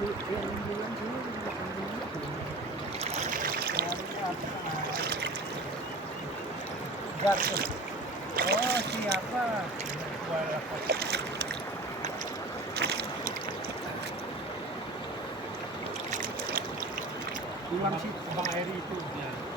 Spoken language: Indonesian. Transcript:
yang bulan sini Garut. Oh siapa? Tulang sih, Bang Eri itu. Ya.